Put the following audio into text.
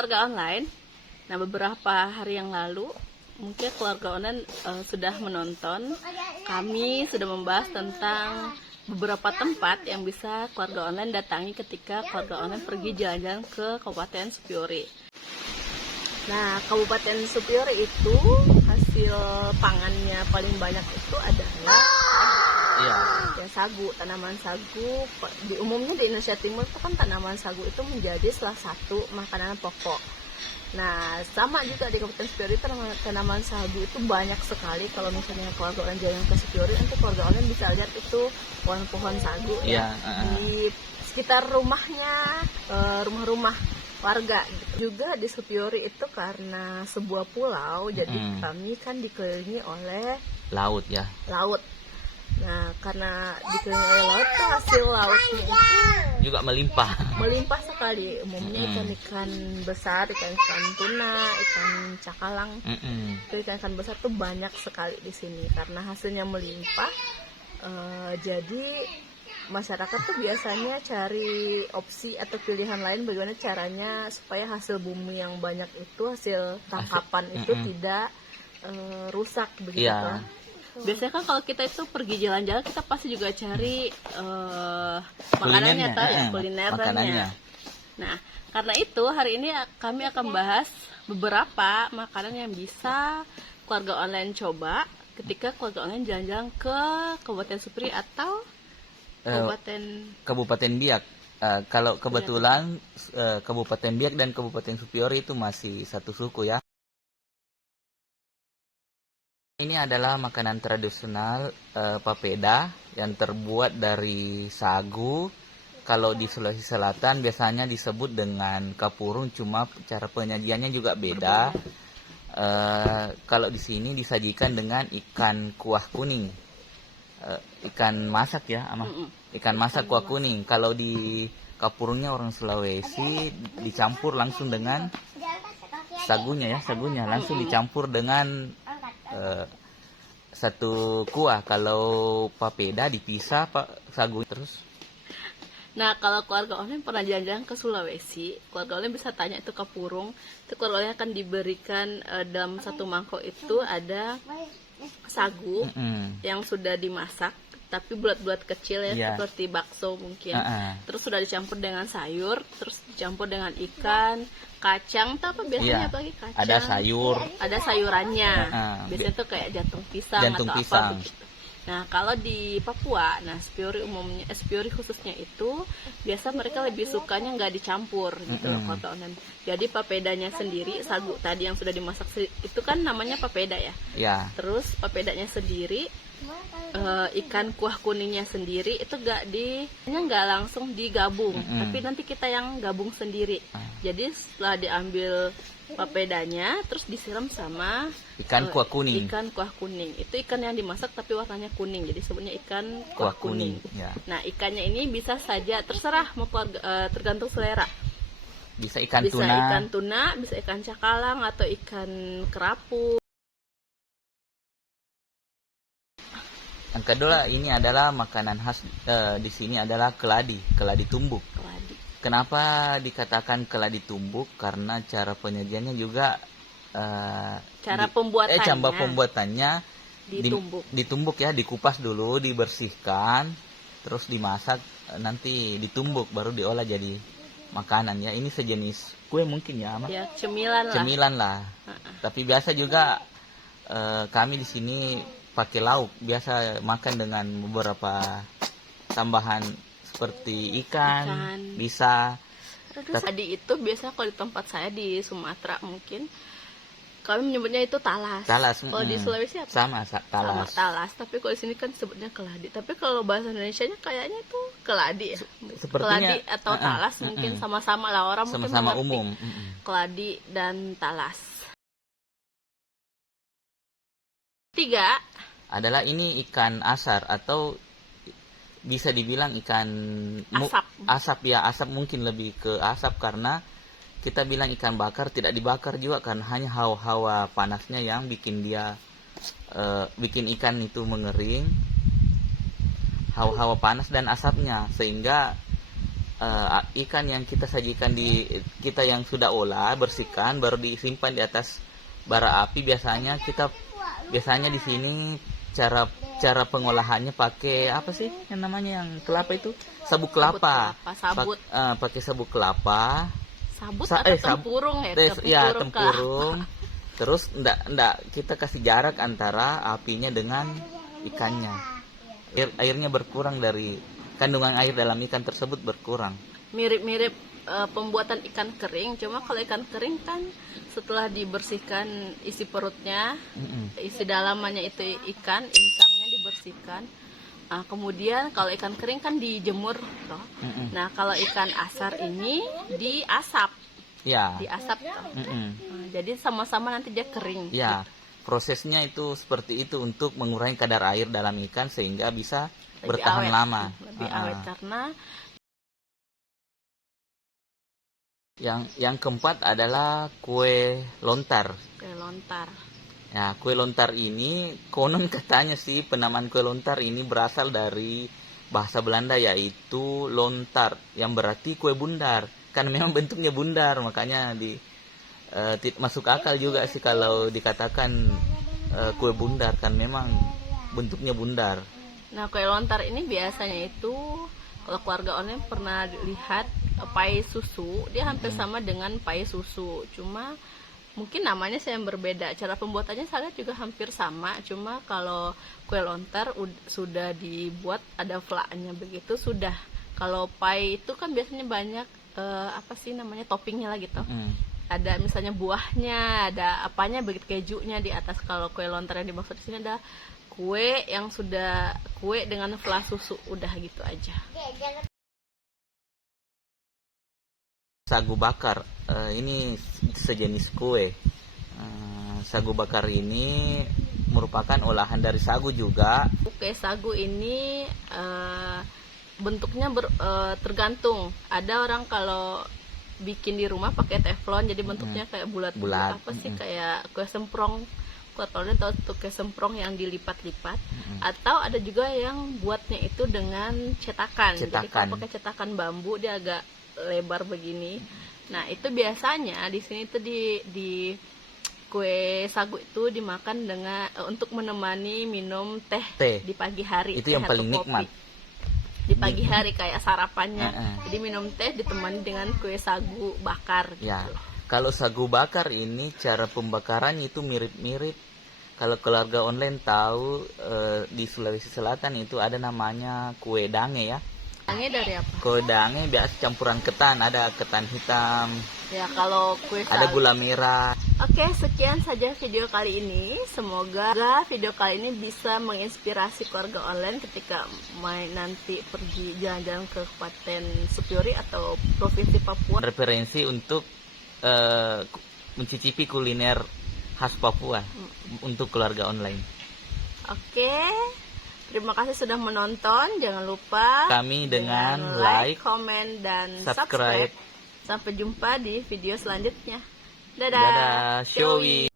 keluarga online. Nah, beberapa hari yang lalu mungkin keluarga online sudah menonton. Kami sudah membahas tentang beberapa tempat yang bisa keluarga online datangi ketika keluarga online pergi jalan-jalan ke Kabupaten Supiori. Nah, Kabupaten Supiori itu hasil pangannya paling banyak itu adalah sagu, tanaman sagu. Umumnya di Indonesia Timur itu kan tanaman sagu itu menjadi salah satu makanan pokok. Nah, sama juga di Kabupaten Supiori tanaman sagu itu banyak sekali. Kalau misalnya keluarga online jalan ke Supiori, nanti keluarga online bisa lihat itu pohon-pohon sagu di sekitar rumahnya, rumah-rumah warga gitu. Juga di Supiori itu karena sebuah pulau, jadi kami kan dikelilingi oleh laut ya. Laut. Nah, karena dikelilingi oleh laut, tuh hasil lautnya itu juga melimpah sekali. Umumnya ikan-ikan besar, ikan-ikan tuna, ikan cakalang, ikan-ikan besar tuh banyak sekali di sini karena hasilnya melimpah. Jadi masyarakat tuh biasanya cari opsi atau pilihan lain bagaimana caranya supaya hasil bumi yang banyak itu, hasil tangkapan itu tidak rusak begitu. Biasanya kan kalau kita itu pergi jalan-jalan, kita pasti juga cari makanannya atau kulinernya. Nah, karena itu hari ini kami akan bahas beberapa makanan yang bisa keluarga online coba ketika keluarga online jalan-jalan ke Kabupaten Supiori atau Kabupaten Biak. Kalau kebetulan Kabupaten Biak dan Kabupaten Supiori itu masih satu suku ya. Ini adalah makanan tradisional papeda yang terbuat dari sagu. Kalau di Sulawesi Selatan biasanya disebut dengan kapurung, cuma cara penyajiannya juga beda. Kalau di sini disajikan dengan ikan kuah kuning, ikan masak ya, ikan masak kuah kuning. Kalau di kapurungnya orang Sulawesi dicampur langsung dengan sagunya langsung dicampur dengan satu kuah. Kalau papeda dipisah sagu terus. Nah, kalau keluarga online pernah jalan-jalan ke Sulawesi, keluarga online bisa tanya itu kapurung. Itu keluarga online akan diberikan dalam satu mangkok itu ada sagu yang sudah dimasak, tapi bulat-bulat kecil ya, seperti bakso mungkin. Terus sudah dicampur dengan sayur, terus dicampur dengan ikan, kacang, apa biasanya apalagi kacang. Ada sayur, ada sayurannya. Biasanya tuh kayak jantung pisang atau apa begitu. Nah, kalau di Papua, Supiori khususnya itu biasa mereka lebih sukanya nggak dicampur gitu loh kalau online. Jadi papedanya sendiri, sagu tadi yang sudah dimasak itu kan namanya papeda ya. Terus papedanya sendiri, ikan kuah kuningnya sendiri itu nggak langsung digabung, tapi nanti kita yang gabung sendiri. Jadi setelah diambil papedanya terus disiram sama ikan kuah kuning. Ikan kuah kuning itu ikan yang dimasak tapi warnanya kuning, jadi sebutnya ikan kuah kuning. Nah, ikannya ini bisa saja terserah mau tergantung selera. Bisa ikan tuna, bisa ikan cakalang atau ikan kerapu. Yang kedua ini adalah makanan khas di sini adalah keladi tumbuk. Kenapa dikatakan keladi tumbuk? Karena cara penyajiannya juga cara pembuatannya ditumbuk ya, dikupas dulu, dibersihkan, terus dimasak, nanti ditumbuk baru diolah jadi makanan ya. Ini sejenis kue mungkin ya, ya cemilan lah. Tapi biasa juga kami di sini pakai lauk, biasa makan dengan beberapa tambahan seperti ikan. Bisa. Tadi itu biasa kalau di tempat saya di Sumatera mungkin kami menyebutnya itu talas. Kalau di Sulawesi apa? Sama talas. Tapi kalau di sini kan sebutnya keladi. Tapi kalau bahasa Indonesianya kayaknya itu keladi ya. Sepertinya, keladi atau talas mungkin sama-sama lah, orang sama-sama mungkin umum. Keladi dan talas. Tiga adalah ini ikan asar atau bisa dibilang ikan asap ya. Asap mungkin lebih ke asap karena kita bilang ikan bakar, tidak dibakar juga karena hanya hawa-hawa panasnya yang bikin bikin ikan itu mengering, hawa-hawa panas dan asapnya, sehingga ikan yang kita sajikan kita yang sudah olah, bersihkan, baru disimpan di atas bara api. Biasanya di sini cara pengolahannya pakai apa sih yang namanya yang kelapa itu? Sabut kelapa. Pakai sabut kelapa. Tempurung tempurung. Terus enggak kita kasih jarak antara apinya dengan ikannya. Airnya berkurang, dari kandungan air dalam ikan tersebut berkurang. Mirip-mirip pembuatan ikan kering, cuma kalau ikan kering kan setelah dibersihkan isi perutnya, isi dalamannya itu ikan, insangnya dibersihkan. Kemudian kalau ikan kering kan dijemur toh. Nah, kalau ikan asar ini diasap. Ya. Diasap toh. Jadi sama-sama nanti dia kering. Ya. Gitu. Prosesnya itu seperti itu untuk mengurangi kadar air dalam ikan sehingga bisa lebih bertahan awet. Lama. Lebih awet karena yang keempat adalah kue lontar. Kue lontar. Ya, kue lontar ini konon katanya sih penamaan kue lontar ini berasal dari bahasa Belanda, yaitu lontar yang berarti kue bundar. Karena memang bentuknya bundar, makanya masuk akal juga sih kalau dikatakan kue bundar, kan memang bentuknya bundar. Nah, kue lontar ini biasanya itu kalau keluarga online pernah lihat pai susu, dia hampir sama dengan pai susu, cuma mungkin namanya saya yang berbeda. Cara pembuatannya saya juga hampir sama, cuma kalau kue lontar sudah dibuat ada flaknya begitu sudah. Kalau pai itu kan biasanya banyak toppingnya lah gitu. Ada misalnya buahnya, ada apanya begitu, kejunya di atas. Kalau kue lontar yang dimaksud di sini ada kue dengan flak susu, udah gitu aja. Sagu bakar, ini sejenis kue. Sagu bakar ini merupakan olahan dari sagu juga. Kue sagu ini bentuknya tergantung. Ada orang kalau bikin di rumah pakai teflon, jadi bentuknya kayak bulat. Kayak kue semprong. Kalian tahu tuh kue semprong yang dilipat-lipat. Atau ada juga yang buatnya itu dengan cetakan. Jadi kalau pakai cetakan bambu dia agak lebar begini. Nah, itu biasanya di sini tuh di kue sagu itu dimakan dengan untuk menemani minum teh di pagi hari. Itu yang paling nikmat. Di pagi hari kayak sarapannya. Jadi minum teh ditemani dengan kue sagu bakar gitu. Ya. Kalau sagu bakar ini cara pembakarannya itu mirip-mirip. Kalau keluarga online tahu di Sulawesi Selatan itu ada namanya kue dange ya. Dange dari apa? Kue dange biasa campuran ketan, ada ketan hitam. Ya, kalau kue sagu ada gula merah. Oke, sekian saja video kali ini. Semoga video kali ini bisa menginspirasi keluarga online ketika nanti pergi jalan-jalan ke Kabupaten Supyori atau Provinsi Papua. Referensi untuk mencicipi kuliner khas Papua untuk keluarga online. Oke, terima kasih sudah menonton. Jangan lupa kami dengan like, comment, dan subscribe. Sampai jumpa di video selanjutnya. Dadah, Dadah, Showi.